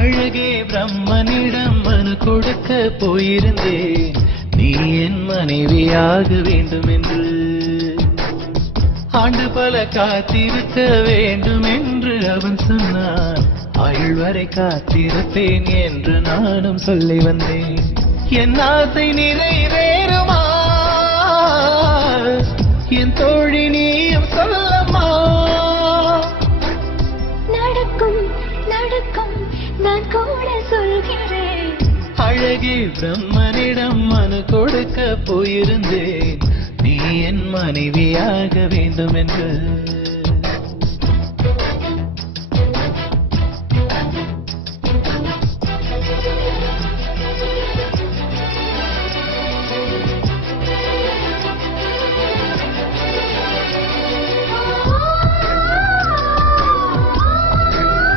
அழகே பிரம்மனிடம் மனு கொடுக்க போயிருந்தேன், நீ என் மனைவியாக வேண்டும் என்று. ஆண்டு பல காத்திருக்க வேண்டும் என்று அவன் சொன்னான், ஆயுள் வரை காத்திருப்பேன் என்று நானும் சொல்லி வந்தேன். என் ஆசை நிறைவேறுமா என் தோழி, நீயும் சொல்லம்மா. நடக்கும் நடக்கும் நான் கூட சொல்கிறேன். அழகே பிரம்மனிடம் மனு கொடுக்க போயிருந்தேன், நீ என் மனைவியாக வேண்டும் என்று.